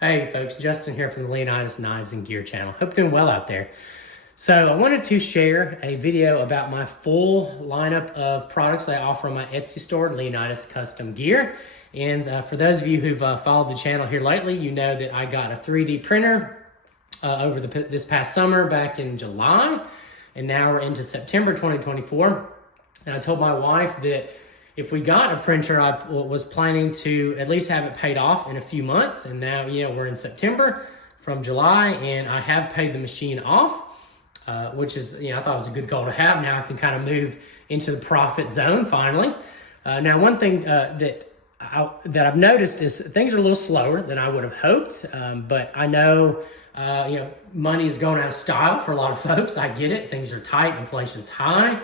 Hey folks, Justin here from the Leonidas Knives and Gear channel. Hope you're doing well out there. So I wanted to share a video about my full lineup of products that I offer on my Etsy store, LeonidasCustomGear. And for those of you who've followed the channel here lately, you know that I got a 3D printer over this past summer back in July. And now we're into September 2024. And I told my wife that if we got a printer, I was planning to at least have it paid off in a few months. And now, we're in September from July, and I have paid the machine off, which is, I thought it was a good goal to have. Now I can kind of move into the profit zone finally. Now, one thing that I've noticed is things are a little slower than I would have hoped, but I know, money is going out of style for a lot of folks. I get it. Things are tight. Inflation's high.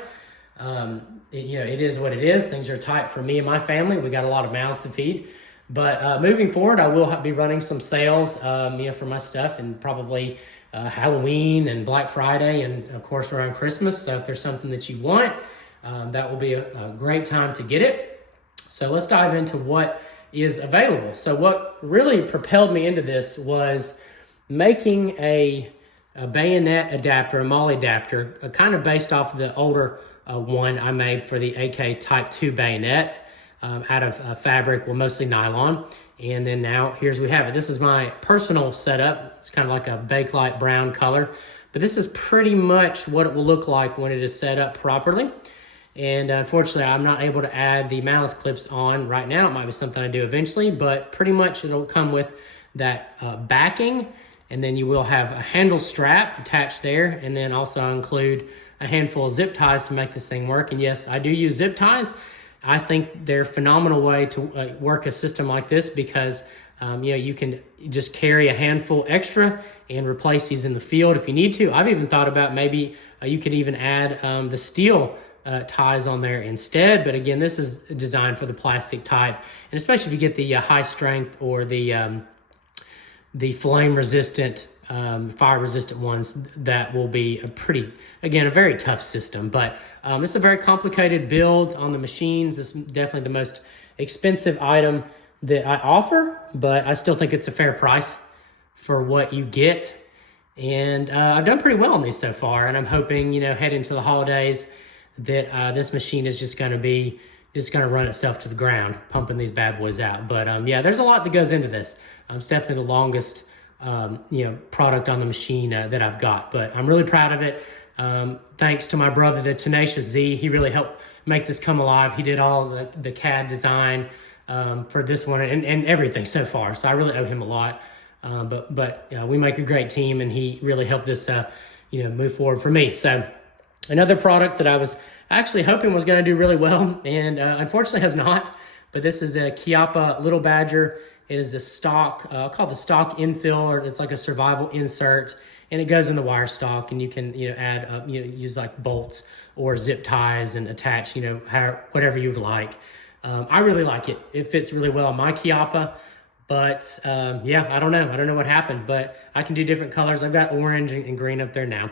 It is what it is. Things are tight for me and my family. We got a lot of mouths to feed. But moving forward, I will be running some sales, for my stuff, and probably Halloween and Black Friday, and of course around Christmas. So if there's something that you want, that will be a great time to get it. So let's dive into what is available. So what really propelled me into this was making a bayonet adapter, a MOLLE adapter, kind of based off of the older one I made for the AK Type 2 bayonet out of fabric, well, mostly nylon. And then now here's we have it. This is my personal setup. It's kind of like a bakelite brown color, but this is pretty much what it will look like when it is set up properly. And unfortunately, I'm not able to add the malice clips on right now. It might be something I do eventually, but pretty much it'll come with that backing. And then you will have a handle strap attached there, and then also include a handful of zip ties to make this thing work. And yes, I do use zip ties. I think they're a phenomenal way to work a system like this because you can just carry a handful extra and replace these in the field if you need to. I've even thought about maybe you could even add the steel ties on there instead. But again, this is designed for the plastic type, and especially if you get the high strength or the flame resistant, fire resistant ones, that will be a very tough system. But it's a very complicated build on the machines. This is definitely the most expensive item that I offer, but I still think it's a fair price for what you get. And I've done pretty well on these so far, and I'm hoping, head into the holidays that this machine is just going to run itself to the ground, pumping these bad boys out. But there's a lot that goes into this. It's definitely the longest product on the machine that I've got, but I'm really proud of it. Thanks to my brother, the Tenacious Z. He really helped make this come alive. He did all the CAD design for this one and everything so far. So I really owe him a lot. But we make a great team, and he really helped this move forward for me. So another product that I was actually hoping was going to do really well, and unfortunately has not. But this is a Chiappa Little Badger. It is a stock, called the stock infill, or it's like a survival insert, and it goes in the wire stock, and you can, add, use like bolts or zip ties and attach, whatever you would like. I really like it. It fits really well on my Chiappa, but I don't know. I don't know what happened, but I can do different colors. I've got orange and green up there now.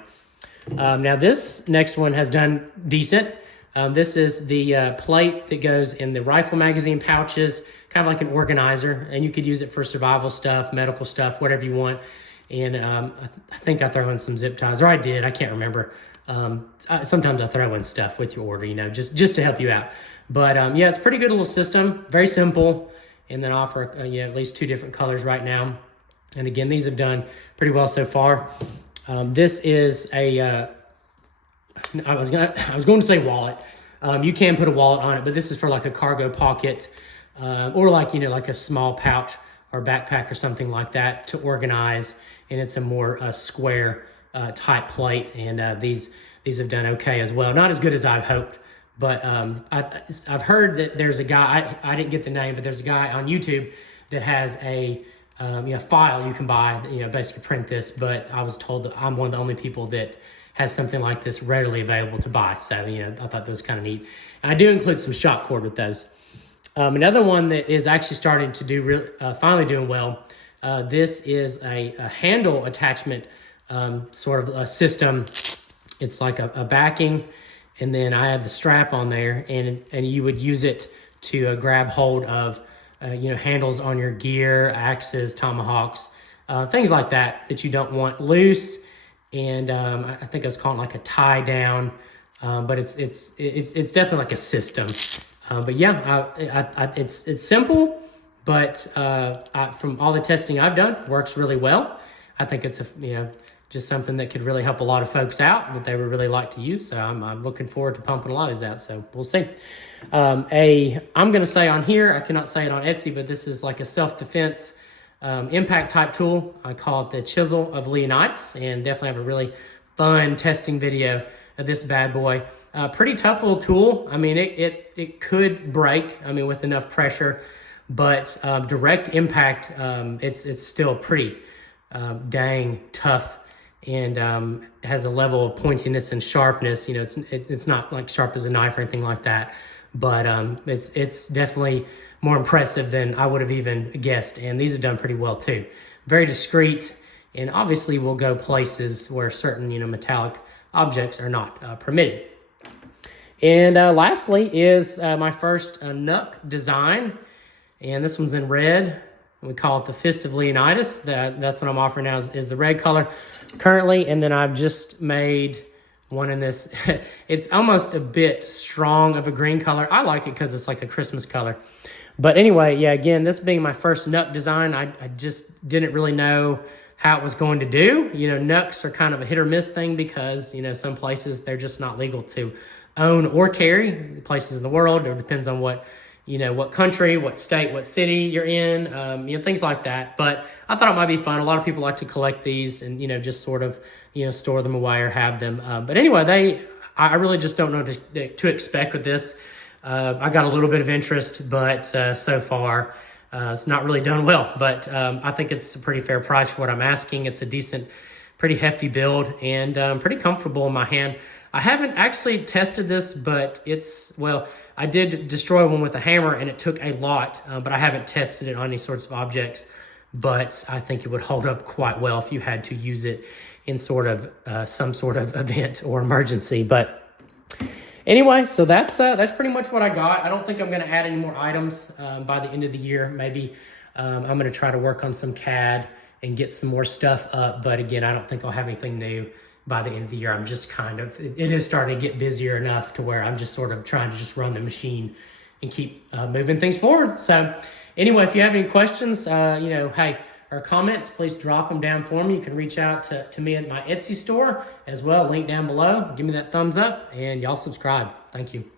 Now this next one has done decent. This is the plate that goes in the rifle magazine pouches, kind of like an organizer, and you could use it for survival stuff, medical stuff, whatever you want. And I think I throw in some zip ties, or I did, I can't remember. Sometimes I throw in stuff with your order, just to help you out. But it's a pretty good little system, very simple, and then offer at least 2 different colors right now. And again, these have done pretty well so far. This is a I was going to say wallet. You can put a wallet on it, but this is for like a cargo pocket, or like a small pouch or backpack or something like that to organize. And it's a more square type plate, and these have done okay as well. Not as good as I've hoped, but I've heard that there's a guy, I didn't get the name, but there's a guy on YouTube that has a file you can buy, basically print this. But I was told that I'm one of the only people that has something like this readily available to buy. So, I thought that was kind of neat. And I do include some shock cord with those. Another one that is actually starting to do finally doing well. This is a handle attachment sort of a system. It's like a backing, and then I have the strap on there, and you would use it to grab hold of handles on your gear, axes, tomahawks, things like that you don't want loose. And I think I was calling like a tie down, but it's definitely like a system. But yeah, it's simple, but from all the testing I've done, works really well. I think it's just something that could really help a lot of folks out that they would really like to use. So I'm looking forward to pumping a lot of these out. So we'll see. I'm going to say on here, I cannot say it on Etsy, but this is like a self-defense impact type tool. I call it the Chisel of Leonidas, and definitely have a really fun testing video of this bad boy. Pretty tough little tool. I mean, it could break, with enough pressure, but direct impact, it's still pretty dang tough, and has a level of pointiness and sharpness. It's not like sharp as a knife or anything like that, but it's definitely more impressive than I would have even guessed. And these have done pretty well too. Very discreet, and obviously will go places where certain metallic objects are not permitted. And lastly is my first Nook design, and this one's in red. We call it the Fist of Leonidas. That's what I'm offering now is the red color currently. And then I've just made one in this. It's almost a bit strong of a green color. I like it because it's like a Christmas color. But anyway, yeah, again, this being my first Nook design, I just didn't really know how it was going to do. Nooks are kind of a hit or miss thing because, some places they're just not legal to own or carry, places in the world, or depends on what country, what state, what city you're in, things like that. But I thought it might be fun. A lot of people like to collect these and, just sort of, store them away or have them. But anyway, I really just don't know what to expect with this. I got a little bit of interest, but so far it's not really done well. But I think it's a pretty fair price for what I'm asking. It's a decent, pretty hefty build, and pretty comfortable in my hand. I haven't actually tested this, but I did destroy one with a hammer, and it took a lot, but I haven't tested it on any sorts of objects. But I think it would hold up quite well if you had to use it in sort of some sort of event or emergency. But anyway, so that's pretty much what I got. I don't think I'm going to add any more items by the end of the year. Maybe I'm going to try to work on some CAD and get some more stuff up. But again, I don't think I'll have anything new by the end of the year. I'm just it is starting to get busier enough to where I'm just sort of trying to just run the machine and keep moving things forward. So anyway, if you have any questions, or comments, please drop them down for me. You can reach out to me at my Etsy store as well. Link down below. Give me that thumbs up, and y'all subscribe. Thank you.